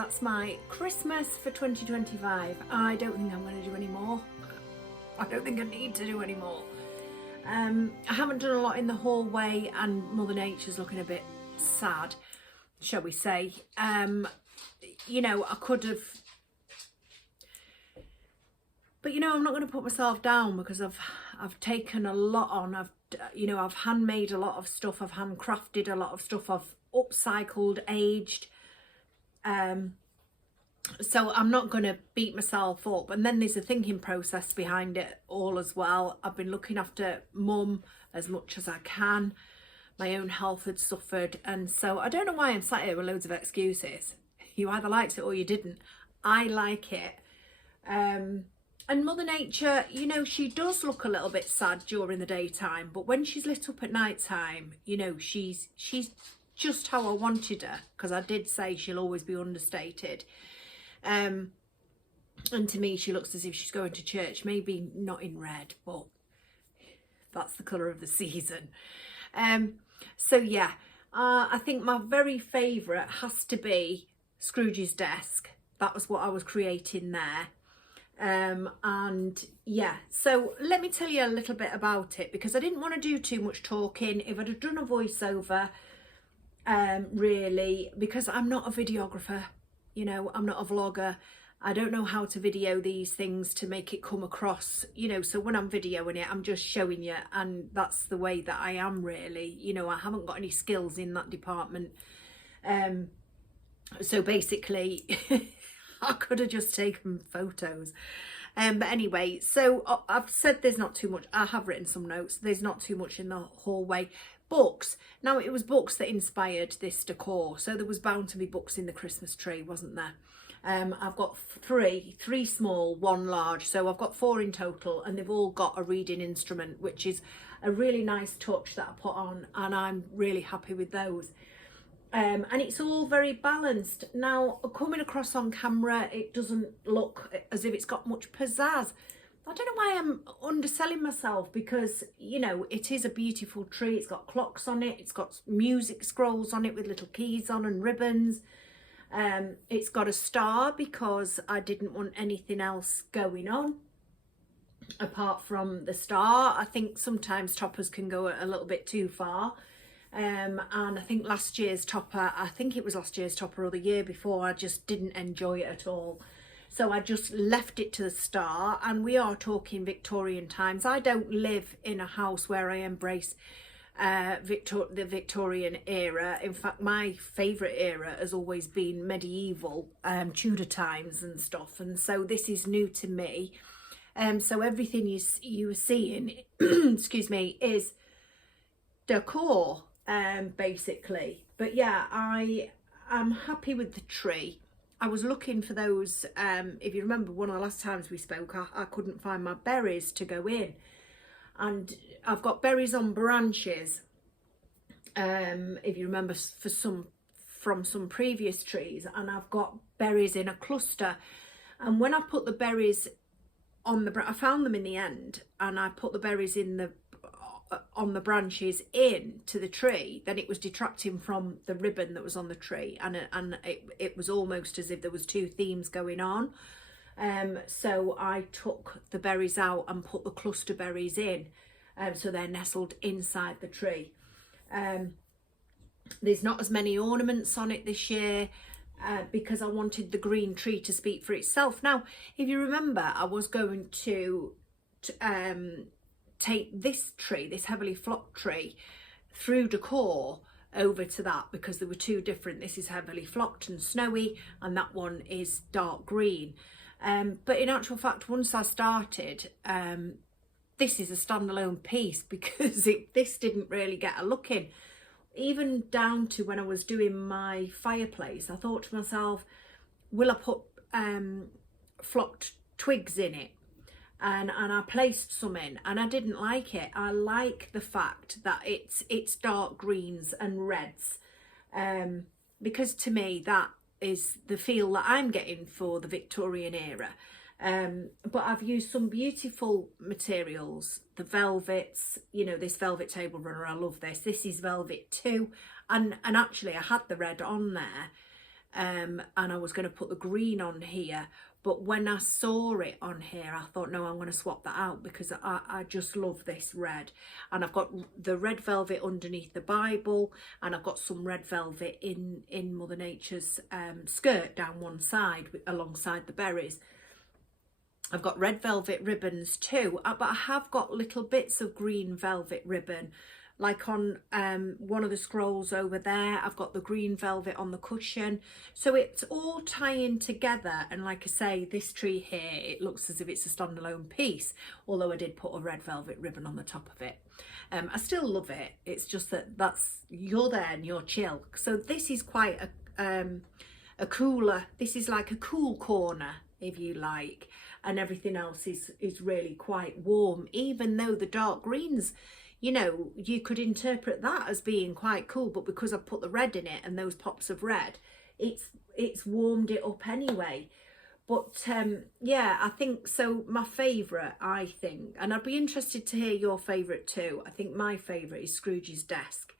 that's my Christmas for 2025. I don't think I'm going to do any more. I don't think I need to do any more. I haven't done a lot in the hallway, and Mother Nature's looking a bit sad, shall we say. You know, I could have, but you know, I'm not going to put myself down because I've taken a lot on. I've handmade a lot of stuff, I've handcrafted a lot of stuff, I've upcycled, aged. So I'm not going to beat myself up. And then there's a thinking process behind it all as well. I've been looking after mum as much as I can. My own health had suffered, and so I don't know why I'm sat here with loads of excuses. You either liked it or you didn't. I like it. And Mother Nature, you know, she does look a little bit sad during the daytime, but when she's lit up at night time, you know, she's just how I wanted her, because I did say she'll always be understated. And to me, she looks as if she's going to church, maybe not in red, but that's the colour of the season. So yeah, I think my very favourite has to be Scrooge's desk. That was what I was creating there. And yeah, so let me tell you a little bit about it, because I didn't want to do too much talking. If I'd have done a voiceover, really, because I'm not a videographer, you know, I'm not a vlogger. I don't know how to video these things to make it come across, you know, so when I'm videoing it, I'm just showing you, and that's the way that I am, really. You know, I haven't got any skills in that department. So basically, I could have just taken photos. But anyway, so I've said there's not too much. I have written some notes. There's not too much in the hallway. Books. Now, it was books that inspired this decor. So there was bound to be books in the Christmas tree, wasn't there? I've got three small, one large. So I've got 4 in total, and they've all got a reading instrument, which is a really nice touch that I put on, and I'm really happy with those. And it's all very balanced. Now, coming across on camera, it doesn't look as if it's got much pizzazz. I don't know why I'm underselling myself, because, you know, it is a beautiful tree. It's got clocks on it. It's got music scrolls on it with little keys on and ribbons. It's got a star because I didn't want anything else going on apart from the star. I think sometimes toppers can go a little bit too far. And I think last year's topper, or the year before, I just didn't enjoy it at all. So I just left it to the star, and we are talking Victorian times. I don't live in a house where I embrace the Victorian era. In fact, my favourite era has always been medieval, Tudor times and stuff, and so this is new to me. So everything you are seeing, excuse me, is decor, basically. But yeah, I am happy with the tree. I was looking for those, if you remember one of the last times we spoke, I couldn't find my berries to go in. And I've got berries on branches, if you remember, from some previous trees, and I've got berries in a cluster. And when I put the berries on I found them in the end, and I put the berries on the branches into the tree, then it was detracting from the ribbon that was on the tree, and it was almost as if there was 2 themes going on. So I took the berries out and put the cluster berries in, so they're nestled inside the tree. There's not as many ornaments on it this year, because I wanted the green tree to speak for itself. Now, if you remember, I was going to take this tree, this heavily flocked tree, through decor over to that, because there were 2 different. This is heavily flocked and snowy, and that one is dark green. But in actual fact, once I started, this is a standalone piece, because this didn't really get a look in. Even down to when I was doing my fireplace, I thought to myself, will I put flocked twigs in it? And I placed some in, and I didn't like it. I like the fact that it's dark greens and reds, because to me that is the feel that I'm getting for the Victorian era. But I've used some beautiful materials, the velvets, you know, this velvet table runner, I love this. This is velvet too, and actually I had the red on there, and I was going to put the green on here, but when I saw it on here, I thought, no, I'm going to swap that out because I just love this red. And I've got the red velvet underneath the Bible, and I've got some red velvet in Mother Nature's skirt down one side alongside the berries. I've got red velvet ribbons too, but I have got little bits of green velvet ribbon, like on one of the scrolls over there. I've got the green velvet on the cushion, so it's all tying together. And like I say, this tree here, it looks as if it's a standalone piece, although I did put a red velvet ribbon on the top of it. I still love it. It's just that you're there and you're chill. So this is quite a cooler, this is like a cool corner, if you like, and everything else is really quite warm, even though the dark greens, you know, you could interpret that as being quite cool, but because I've put the red in it and those pops of red, it's warmed it up anyway. But yeah, I think so. My favourite, I think, and I'd be interested to hear your favourite too. I think my favourite is Scrooge's desk.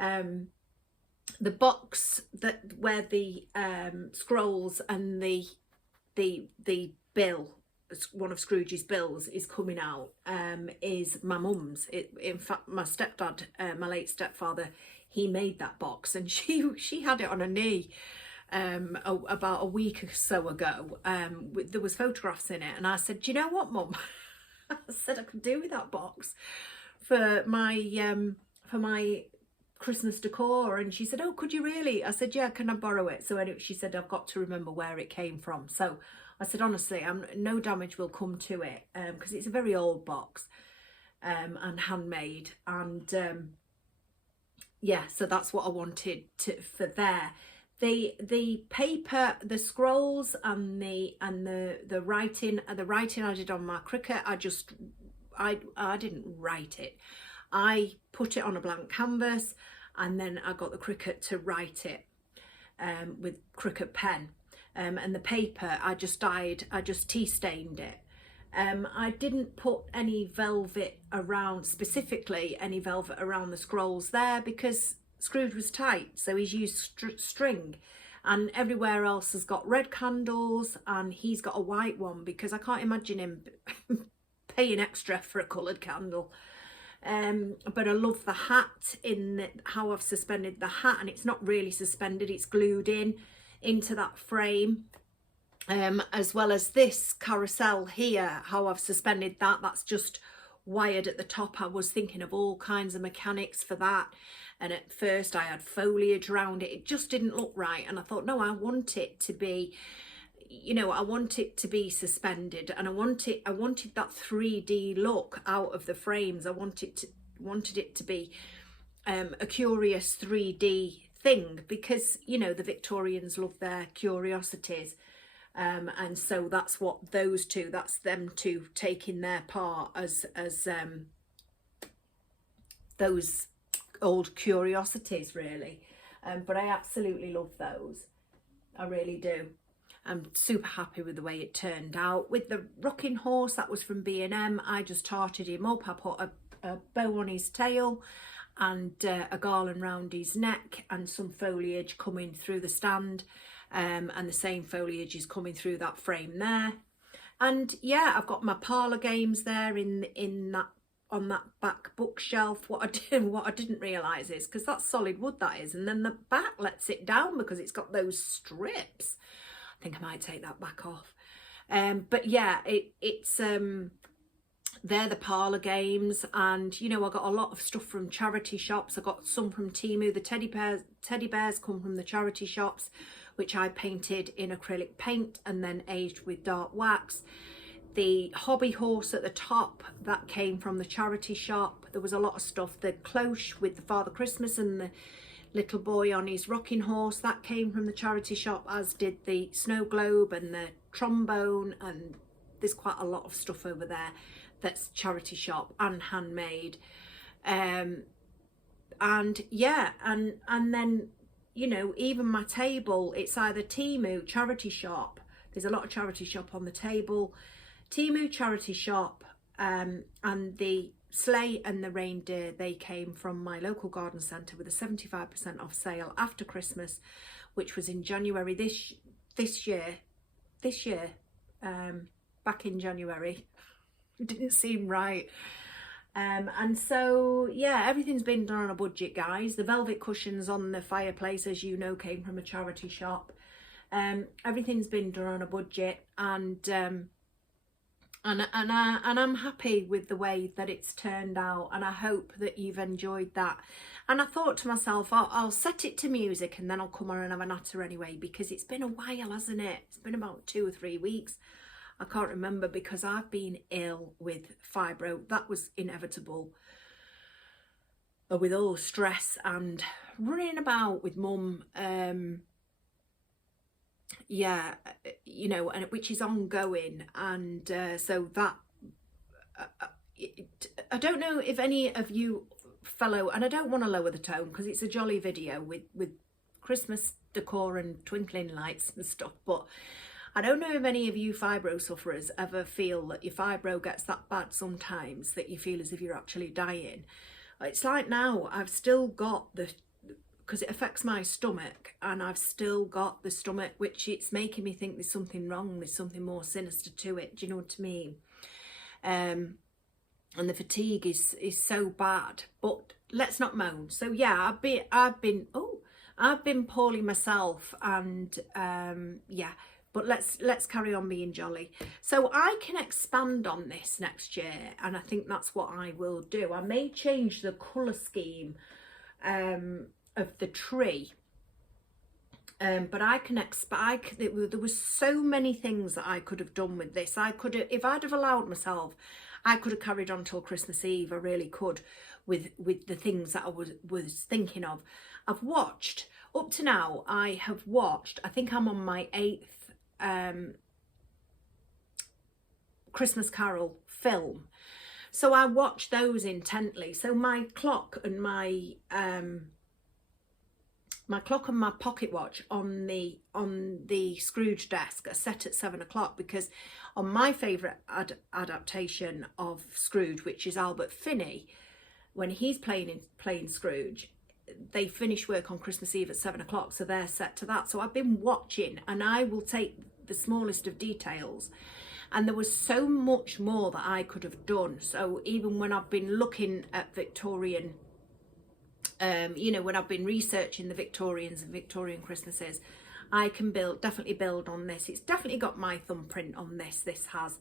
The box where the scrolls and the bill, one of Scrooge's bills, is coming out, is my mum's. In fact, my stepdad, my late stepfather, he made that box, and she had it on her knee about a week or so ago. There was photographs in it, and I said, do you know what, Mum? I said I could do with that box for my Christmas decor. And she said, oh, could you really? I said, yeah, can I borrow it? So anyway, she said, I've got to remember where it came from. So I said, honestly, no damage will come to it, because it's a very old box, and handmade. And yeah, so that's what I wanted for there. The paper, the scrolls, and the writing I did on my Cricut, I didn't write it. I put it on a blank canvas, and then I got the Cricut to write it with Cricut pen. And the paper, I just tea stained it. I didn't put any velvet around, specifically any velvet around the scrolls there, because Scrooge was tight, so he's used string, and everywhere else has got red candles, and he's got a white one, because I can't imagine him paying extra for a coloured candle. But I love the hat, how I've suspended the hat, and it's not really suspended, it's glued into that frame, as well as this carousel here, how I've suspended that's just wired at the top. I was thinking of all kinds of mechanics for that, and at first I had foliage around it. It just didn't look right, and I thought, no, I want it to be, you know, I want it to be suspended, and I wanted that 3D look out of the frames. I wanted it to be a curious 3D thing, because, you know, the Victorians love their curiosities, and so that's what that's them two taking their part as those old curiosities, really. But I absolutely love those, I really do. I'm super happy with the way it turned out. With the rocking horse, that was from B&M. I just tarted him up. I put a bow on his tail and a garland round his neck, and some foliage coming through the stand, and the same foliage is coming through that frame there. And yeah, I've got my parlour games there in that, on that back bookshelf. What I didn't realise is, because that's solid wood, that is, and then the back lets it down because it's got those strips. I think I might take that back off. But yeah, it's they're the parlour games, and you know, I got a lot of stuff from charity shops. I got some from Temu. The teddy bears come from the charity shops, which I painted in acrylic paint and then aged with dark wax. The hobby horse at the top, that came from the charity shop. There was a lot of stuff. The cloche with the Father Christmas and the little boy on his rocking horse, that came from the charity shop, as did the snow globe and the trombone, and there's quite a lot of stuff over there that's charity shop and handmade. And yeah, and then, you know, even my table, it's either Temu, charity shop, there's a lot of charity shop on the table, Temu, charity shop, and the sleigh and the reindeer, they came from my local garden centre with a 75% off sale after Christmas, which was in January this year, back in January. It didn't seem right. And so, yeah, everything's been done on a budget, guys. The velvet cushions on the fireplace, as you know, came from a charity shop. Everything's been done on a budget, and I'm happy with the way that it's turned out, and I hope that you've enjoyed that. And I thought to myself, I'll set it to music and then I'll come on and have a natter anyway, because it's been a while, hasn't it? It's been about 2 or 3 weeks. I can't remember, because I've been ill with fibro. That was inevitable. With all the stress and running about with mum, yeah, you know, and which is ongoing. And so that, I don't know if any of you fellow, and I don't want to lower the tone because it's a jolly video with Christmas decor and twinkling lights and stuff, but I don't know if any of you fibro sufferers ever feel that your fibro gets that bad sometimes that you feel as if you're actually dying. It's like now I've still got the, because it affects my stomach, and I've still got the stomach, which it's making me think there's something wrong, there's something more sinister to it. Do you know what I mean? And the fatigue is so bad, but let's not moan. So yeah, I've been poorly myself, and yeah, but let's carry on being jolly. So I can expand on this next year, and I think that's what I will do. I may change the colour scheme of the tree, but I can expand. There was so many things that I could have done with this. I could have, if I'd have allowed myself, I could have carried on till Christmas Eve. I really could, with the things that I was thinking of. I've watched up to now. I have watched, I think I'm on my 8th Christmas Carol film. So I watched those intently. So my clock and my pocket watch on the Scrooge desk are set at 7 o'clock, because on my favourite adaptation of Scrooge, which is Albert Finney, when he's playing Scrooge, they finish work on Christmas Eve at 7 o'clock, so they're set to that. So I've been watching, and I will take the smallest of details, and there was so much more that I could have done. So even when I've been looking at Victorian, you know, when I've been researching the Victorians and Victorian Christmases, I can definitely build on this. It's definitely got my thumbprint on this. This has,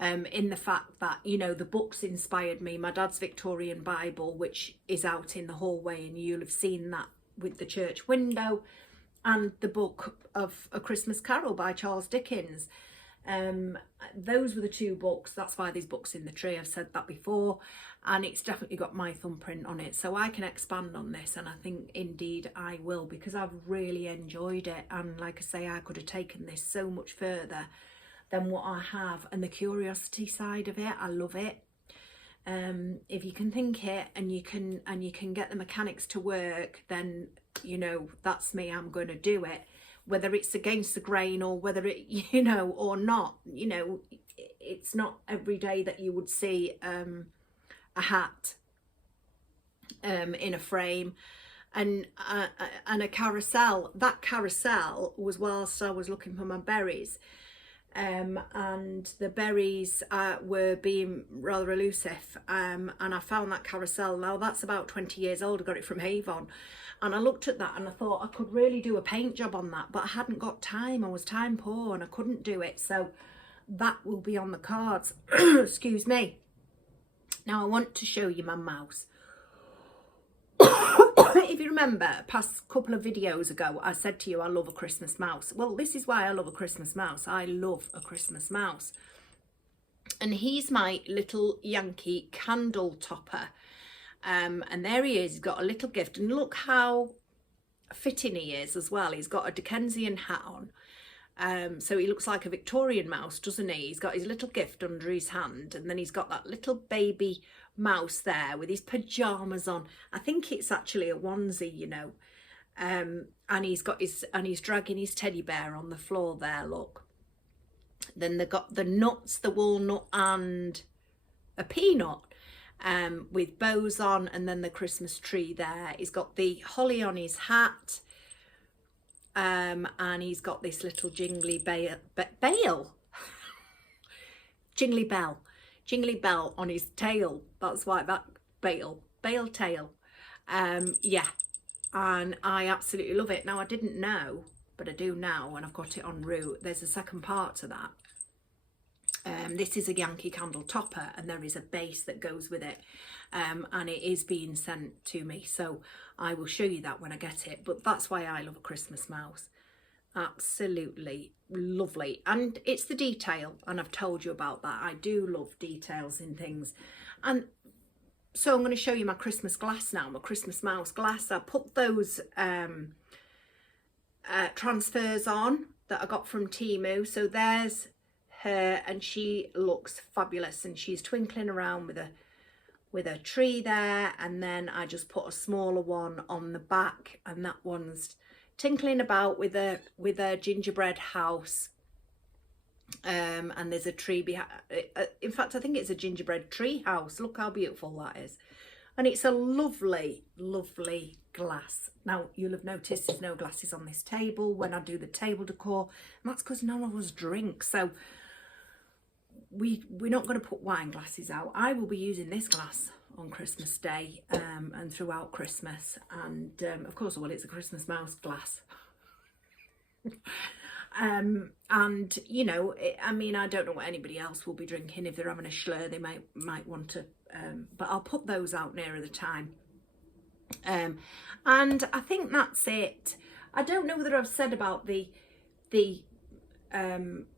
in the fact that, you know, the books inspired me. My dad's Victorian Bible, which is out in the hallway, and you'll have seen that with the church window, and the book of A Christmas Carol by Charles Dickens. Those were the 2 books. That's why there's books in the tree. I've said that before, and it's definitely got my thumbprint on it. So I can expand on this, and I think indeed I will, because I've really enjoyed it. And like I say, I could have taken this so much further than what I have. And the curiosity side of it, I love it. If you can think it and you can get the mechanics to work, then, you know, that's me. I'm going to do it, whether it's against the grain or whether it, you know, or not. You know, it's not every day that you would see a hat in a frame, and a carousel. That carousel was whilst I was looking for my berries, and the berries were being rather elusive, and I found that carousel. Now that's about 20 years old. I got it from Avon, and I looked at that and I thought I could really do a paint job on that, but I hadn't got time. I was time poor and I couldn't do it. So that will be on the cards. Excuse me. Now I want to show you my mouse. If you remember, past couple of videos ago, I said to you I love a Christmas mouse. Well, this is why I love a Christmas mouse. I love a Christmas mouse. And he's my little Yankee candle topper. And there he is. He's got a little gift. And look how fitting he is as well. He's got a Dickensian hat on. So he looks like a Victorian mouse, doesn't he? He's got his little gift under his hand, and then he's got that little baby mouse there with his pajamas on. I think it's actually a onesie, you know. And he's dragging his teddy bear on the floor there, look. Then they've got the nuts, the walnut and a peanut, with bows on, and then the Christmas tree there. He's got the holly on his hat. and he's got this little jingly jingly bell on his tail. That's why that bale tail. Yeah, and I absolutely love it. Now, I didn't know, but I do now, and I've got it en route. There's a second part to that. This is a Yankee Candle topper, and there is a base that goes with it, and it is being sent to me, so I will show you that when I get it. But that's why I love a Christmas mouse. Absolutely lovely. And it's the detail, and I've told you about that. I do love details in things. And so I'm going to show you my Christmas glass now, my Christmas mouse glass. I put those transfers on that I got from Temu. So there's her, and she looks fabulous, and she's twinkling around with a tree there. And then I just put a smaller one on the back, and that one's tinkling about with a gingerbread house, and there's a tree behind. In fact, I think it's a gingerbread tree house. Look how beautiful that is, and it's a lovely glass. Now, you'll have noticed there's no glasses on this table when I do the table decor, and that's because none of us drink, so we're not going to put wine glasses out. I will be using this glass on Christmas Day, and throughout Christmas, and of course, well, it's a Christmas mouse glass. And you know, I mean, I don't know what anybody else will be drinking. If they're having a schlur, they might want to, but I'll put those out nearer the time. And I think that's it. I don't know whether I've said about the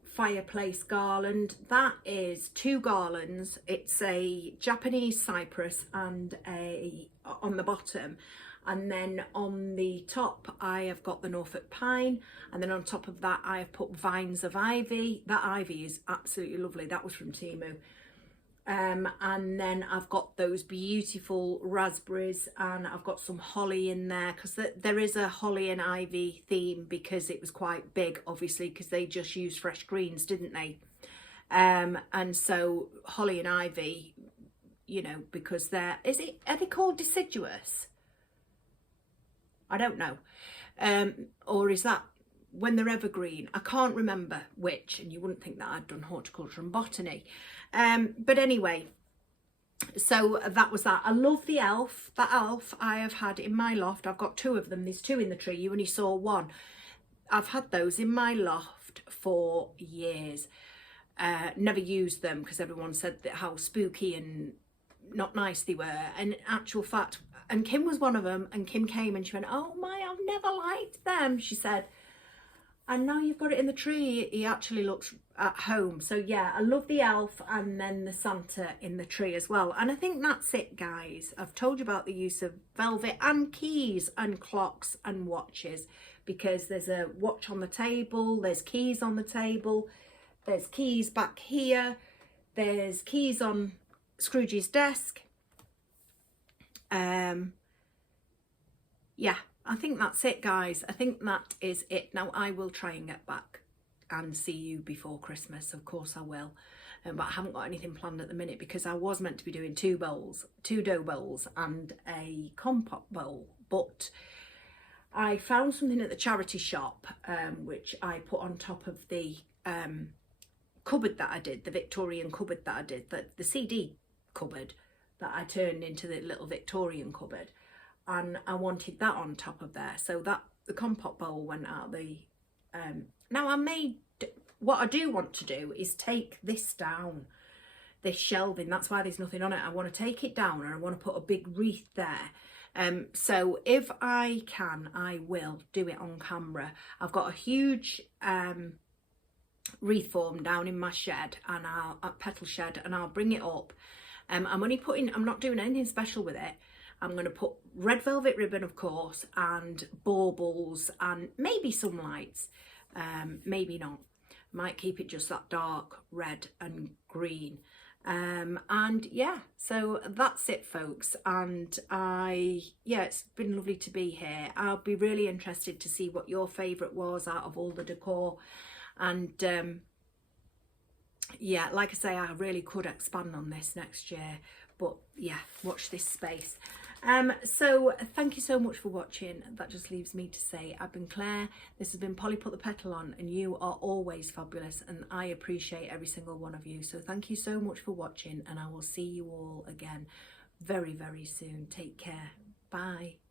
fireplace garland. That is 2 garlands. It's a Japanese cypress and on the bottom, and then on the top I have got the Norfolk pine, and then on top of that I have put vines of ivy. That ivy is absolutely lovely. That was from Temu. And then I've got those beautiful raspberries, and I've got some holly in there, because there is a holly and ivy theme, because it was quite big, obviously, because they just used fresh greens, didn't they? And so holly and ivy, you know, because are they called deciduous? I don't know. Or is that when they're evergreen? I can't remember which, and you wouldn't think that I'd done horticulture and botany. But anyway, so that was that. I love the elf. That elf I have had in my loft. I've got 2 of them. There's 2 in the tree. You only saw 1. I've had those in my loft for years. Never used them because everyone said that how spooky and not nice they were. And in actual fact, and Kim was one of them, and Kim came and she went, "Oh my, I've never liked them," she said. And now you've got it in the tree, he actually looks at home. So yeah, I love the elf, and then the Santa in the tree as well. And I think that's it, guys. I've told you about the use of velvet and keys and clocks and watches, because there's a watch on the table, there's keys on the table, there's keys back here, there's keys on Scrooge's desk. Yeah, I think that's it, guys. I think that is it. Now, I will try and get back and see you before Christmas. Of course I will. But I haven't got anything planned at the minute, because I was meant to be doing 2 dough bowls and a compote bowl. But I found something at the charity shop, which I put on top of the cupboard that I did, the Victorian cupboard that I did, the CD cupboard that I turned into the little Victorian cupboard. And I wanted that on top of there, so that the compote bowl went out the now what I do want to do is take this down, this shelving. That's why there's nothing on it. I want to take it down, and I want to put a big wreath there. So if I can, I will do it on camera. I've got a huge wreath form down in my shed, and petal shed, and I'll bring it up. I'm not doing anything special with it. I'm going to put red velvet ribbon, of course, and baubles, and maybe some lights. Maybe not. Might keep it just that dark red and green. And yeah, so that's it, folks. And it's been lovely to be here. I'll be really interested to see what your favourite was out of all the decor. And yeah, like I say, I really could expand on this next year. But yeah, watch this space. So thank you so much for watching. That just leaves me to say I've been Claire, this has been Polly Put the Petal On, and you are always fabulous, and I appreciate every single one of you. So thank you so much for watching, and I will see you all again very, very soon. Take care. Bye.